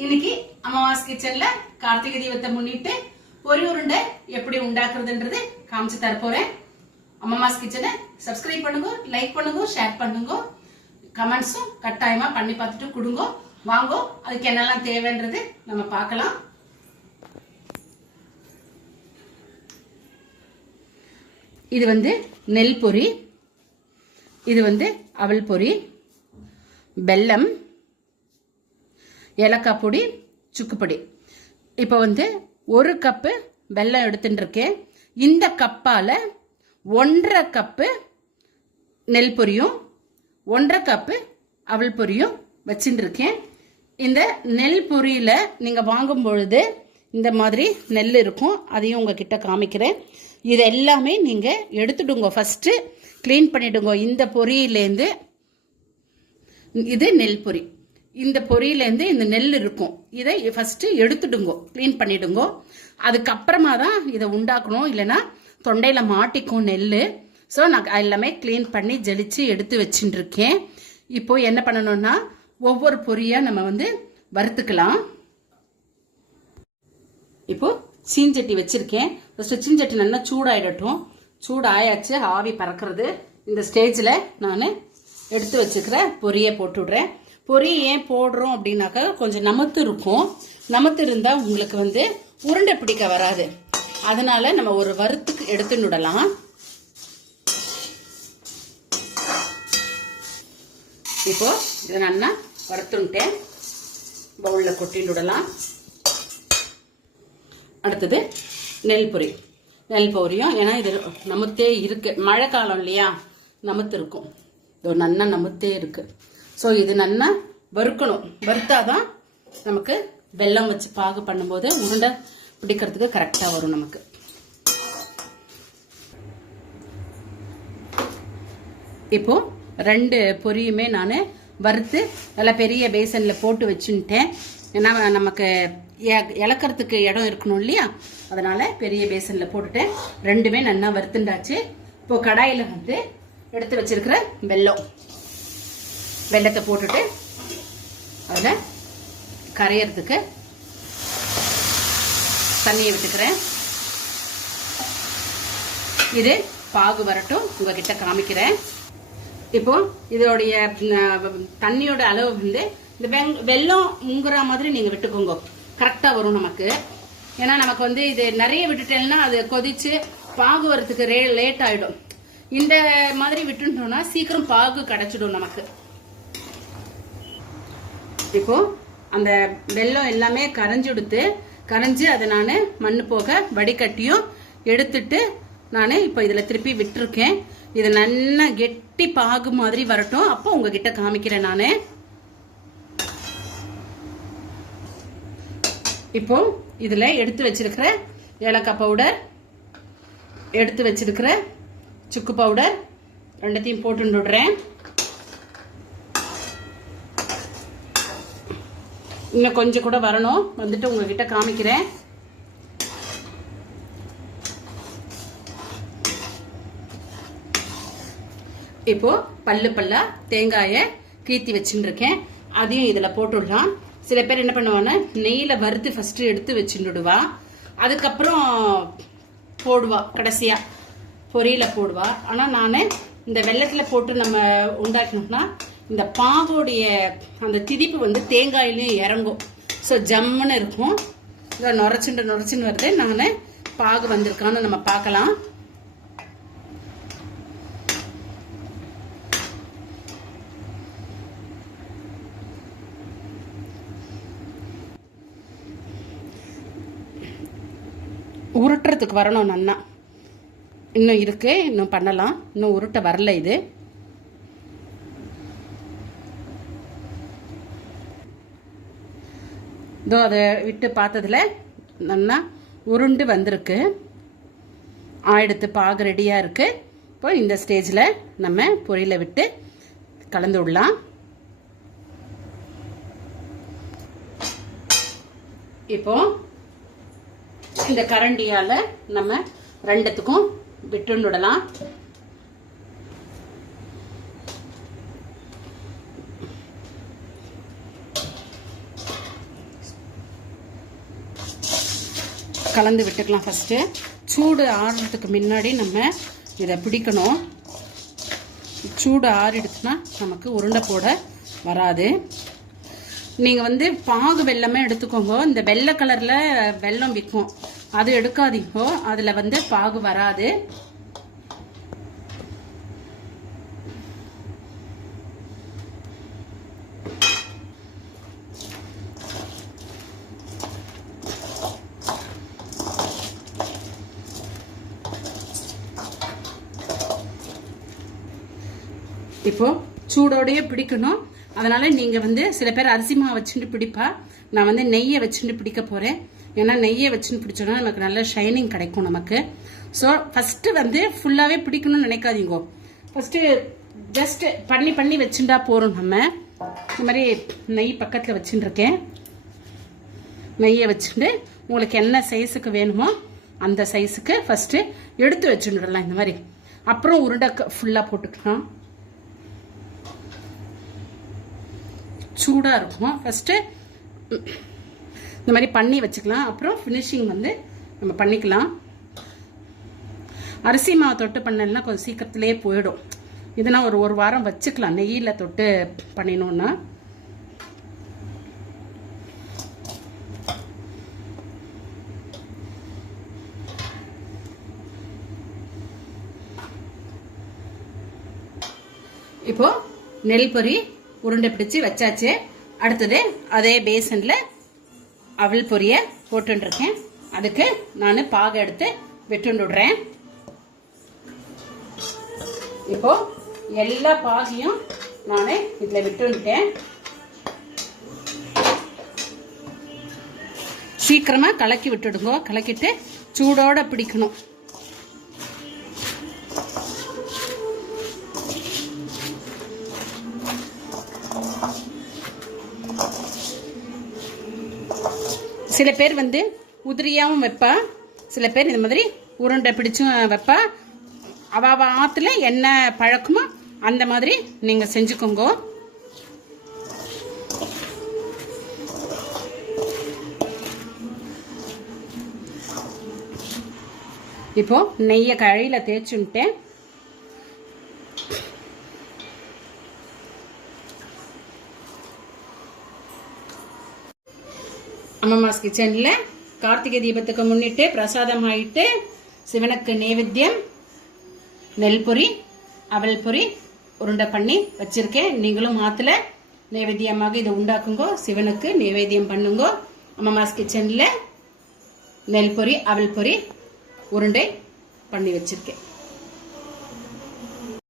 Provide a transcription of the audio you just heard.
இன்னைக்கு அமாவாஸ் கிச்சன்ல கார்த்திகை தீபத்தை முன்னிட்டு பொரி உருண்டை எப்படி உண்டாக்குறதுன்றது காமிச்சு தர போறேன். அம்மாஸ் கிச்சனை சப்ஸ்கிரைப் பண்ணுங்க லைக் பண்ணுங்க ஷேர் பண்ணுங்க. கமெண்ட்ஸும் கட்டாயமா பண்ணி பார்த்துட்டு கொடுங்க. வாங்கோ அதுக்கு என்னெல்லாம் தேவைன்றது நம்ம பார்க்கலாம். இது வந்து நெல் பொரி இது வந்து அவல் பொரி வெல்லம் ஏலக்காய் பொடி சுக்குப்பொடி இப்போ வந்து ஒரு கப்பு வெல்லம் எடுத்துட்டுருக்கேன். இந்த கப்பால் ஒன்றரை கப்பு நெல் பொரியும் ஒன்றரை கப்பு அவல் பொரியும் வச்சுட்டுருக்கேன். இந்த நெல் பொரியில் நீங்கள் வாங்கும் பொழுது இந்த மாதிரி நெல் இருக்கும் அதையும் உங்ககிட்ட காமிக்கிறேன். இது எல்லாமே நீங்கள் எடுத்துடுங்க. ஃபஸ்ட்டு க்ளீன் பண்ணிவிடுங்க இந்த பொரியிலேருந்து இது நெல் பொரி. இந்த பொரியிலேருந்து இந்த நெல் இருக்கும். இதை ஃபஸ்ட்டு எடுத்துடுங்கோ க்ளீன் பண்ணிடுங்கோ. அதுக்கப்புறமா தான் இதை உண்டாக்கணும். இல்லைன்னா தொண்டையில் மாட்டிக்கும் நெல் ஸோ நான் எல்லாமே க்ளீன் பண்ணி ஜலிச்சு எடுத்து வச்சுட்டுருக்கேன். இப்போது இப்போ என்ன பண்ணணும்னா ஒவ்வொரு பொரியாக நம்ம வந்து வறுத்துக்கலாம். இப்போ சீஞ்சட்டி வச்சுருக்கேன். ஃபஸ்ட்டு சீஞ்சட்டி நல்லா சூடாயிடட்டும். சூடாயாச்சு ஆவி பறக்கிறது. இந்த ஸ்டேஜில் நான் எடுத்து வச்சுக்கிற பொரியை போட்டு பொறி பொரி ஏன் போடுறோம் அப்படின்னாக்கா கொஞ்சம் நமத்து இருக்கும். நமத்து இருந்தால் உங்களுக்கு வந்து உருண்டை பிடிக்க வராது. அதனால நம்ம ஒரு வறுத்துக்கு எடுத்து நுடலாம். இப்போ இதை நான் வறுத்துட்டேன் பவுலில் கொட்டி நுடலாம். அடுத்தது நெல் பொரி நெல் பொரியும் ஏன்னா இது நமத்தே இருக்கு. மழை காலம் இல்லையா? நமத்து இருக்கும். இதோ நன்னா நமத்தே இருக்குது ஸோ இது நல்லா வறுக்கணும். வறுத்தாதான் நமக்கு வெல்லம் வச்சு பாகு பண்ணும்போது உருண்டை பிடிக்கிறதுக்கு கரெக்டாக வரும் நமக்கு. இப்போ ரெண்டு பொரியுமே நான் வறுத்து நல்லா பெரிய பேசனில் போட்டு வச்சுட்டேன் ஏன்னா நமக்கு இழக்கிறதுக்கு இடம் இருக்கணும் இல்லையா? அதனால் பெரிய பேசனில் போட்டுட்டேன். ரெண்டுமே நல்லா வறுத்துண்டாச்சு. இப்போது கடாயில் வந்து எடுத்து வச்சிருக்கிற வெல்லம். வெல்லத்தை போட்டுட்டு அதில் கரையிறதுக்கு தண்ணியை விட்டுக்கிறேன். இது பாகு வரட்டும் உங்ககிட்ட காமிக்கிறேன். இப்போ இதோடைய தண்ணியோட அளவு வந்து இந்த வெங் வெள்ளம் முங்குற மாதிரி நீங்க விட்டுக்கோங்க. கரெக்டா வரும் நமக்கு. ஏன்னா நமக்கு வந்து இது நிறைய விட்டுட்டேன்னா அது கொதிச்சு பாகு வரத்துக்கு ரே லேட் ஆயிடும். இந்த மாதிரி விட்டுட்டோம்னா சீக்கிரம் பாகு கிடைச்சிடும் நமக்கு. இப்போது அந்த வெல்லம் எல்லாமே கரைஞ்சுடுத்து கரைஞ்சி அதை நான் மண் போக வடிகட்டியும் எடுத்துட்டு நான் இப்போ இதில் திருப்பி விட்டுருக்கேன். இது நல்லா கெட்டி பாகு மாதிரி வரட்டும். அப்போ உங்ககிட்ட காமிக்கிறேன் நான். இப்போ இதில் எடுத்து வச்சிருக்கிற ஏலக்காய் பவுடர் எடுத்து வச்சிருக்கிற சுக்கு பவுடர் ரெண்டத்தையும் போட்டு விடுறேன் இன்னும் கொஞ்சம் கூட வரணும். வந்துட்டு உங்ககிட்ட காமிக்கிறேன். இப்போ பல்லு பல்லா தேங்காயை கீத்தி வச்சுட்டு இருக்கேன் அதையும் இதில் போட்டுடலாம். சில பேர் என்ன பண்ணுவாங்கன்னா நெய்யில் வறுத்து ஃபர்ஸ்ட் எடுத்து வச்சுடுவா. அதுக்கப்புறம் போடுவா கடைசியா. பொரியல போடுவா. ஆனால் நான் இந்த வெள்ளத்தில் போட்டு நம்ம உண்டாக்கணும்னா இந்த பாகோடைய அந்த திதிப்பு வந்து தேங்காயிலையும் இறங்கும். ஸோ ஜம்முன்னு இருக்கும். இதை நுரைச்சுண்டு நுரைச்சுன்னு வருது. நான் பாகு வந்திருக்கான்னு நம்ம பார்க்கலாம். உருட்டுறதுக்கு வரணும் நன்னா. இன்னும் இருக்கு. இன்னும் பண்ணலாம். இன்னும் உருட்ட வரல இது. இதோ அதை விட்டு பார்த்ததுல நல்லா உருண்டு வந்திருக்கு. எடுத்து பாகு ரெடியாக இருக்குது இப்போ இந்த ஸ்டேஜில் நம்ம பொரியலை விட்டு கலந்து விடலாம். இப்போ இந்த கரண்டியால் நம்ம ரெண்டுத்துக்கும் விட்டுன்னு விடலாம். கலந்து விட்டுக்கலாம் ஃபஸ்ட்டு சூடு ஆறுறதுக்கு முன்னாடி நம்ம இதை பிடிக்கணும். சூடு ஆறிடுச்சுன்னா நமக்கு உருண்டை போட வராது. நீங்கள் வந்து பாகு வெள்ளமே எடுத்துக்கோங்க. இந்த வெள்ளை கலரில் வெல்லம் விற்கும். அது எடுக்காதீங்கோ. அதில் வந்து பாகு வராது. இப்போ சூடோடயே பிடிக்கணும். அதனால நீங்க வந்து சில பேர் அரிசி மாவு வச்சுட்டு பிடிப்பா. நான் வந்து நெய்யை வச்சுட்டு பிடிக்க போறேன். ஏன்னா நெய்யை வச்சுட்டு பிடிச்சோன்னா நமக்கு நல்ல ஷைனிங் கிடைக்கும் நமக்கு. ஸோ ஃபர்ஸ்ட் வந்து ஃபுல்லாவே பிடிக்கணும்னு நினைக்காதீங்கோ. ஃபர்ஸ்ட் ஜஸ்ட் பண்ணி பண்ணி வச்சுட்டா போறோம் நம்ம. இந்த மாதிரி நெய் பக்கத்தில் வச்சுட்டு இருக்கேன் நெய்யை வச்சுட்டு உங்களுக்கு என்ன சைஸுக்கு வேணுமோ அந்த சைஸுக்கு ஃபர்ஸ்ட் எடுத்து வச்சுடலாம் இந்த மாதிரி. அப்புறம் உருண்டை ஃபுல்லாக போட்டுக்கலாம். சூடாக இருக்கும். ஃபஸ்ட்டு இந்த மாதிரி பண்ணி வச்சுக்கலாம். அப்புறம் ஃபினிஷிங் வந்து நம்ம பண்ணிக்கலாம். அரிசி மாவு தொட்டு பண்ணலாம் கொஞ்சம் சீக்கிரத்துலேயே போயிடும். இதுனா ஒரு ஒரு வாரம் வச்சுக்கலாம். நெய்யில் தொட்டு பண்ணினோன்னா இப்போது நெல் பொறி உருண்டை பிடிச்சி வச்சாச்சு. அடுத்தது அதே பேசனில் அவல் பொரிய போட்டுருக்கேன் அதுக்கு நான் பாக எடுத்து விட்டுண்டு விடுறேன். இப்போ எல்லா பாகையும் நான் இதில் விட்டுட்டேன் சீக்கிரமாக கலக்கி விட்டுடுங்க. கலக்கிட்டு சூடோடு பிடிக்கணும். சில பேர் வந்து உதிரியாகவும் வைப்பா. சில பேர் இந்த மாதிரி உருண்டை பிடிச்சும் வைப்பா. அவள் ஆற்றுல என்ன பழக்கமோ அந்த மாதிரி நீங்கள் செஞ்சுக்கோங்க. இப்போ நெய்யை கழையில் தேய்ச்சுன்ட்டேன் அம்மம்மாஸ் கிச்சனில் கார்த்திகை தீபத்துக்கு முன்னிட்டு பிரசாதம் ஆயிட்டு சிவனுக்கு நைவேத்தியம் நெல் பொரி அவல் பொரி உருண்டை பண்ணி வச்சிருக்கேன். நீங்களும் ஆற்றுல நைவேத்தியமாக இதை உண்டாக்குங்கோ. சிவனுக்கு நைவேத்தியம் பண்ணுங்கோ. அம்மம்மாஸ் கிச்சனில் நெல் பொரி அவல் பொரி உருண்டை பண்ணி வச்சிருக்கேன்.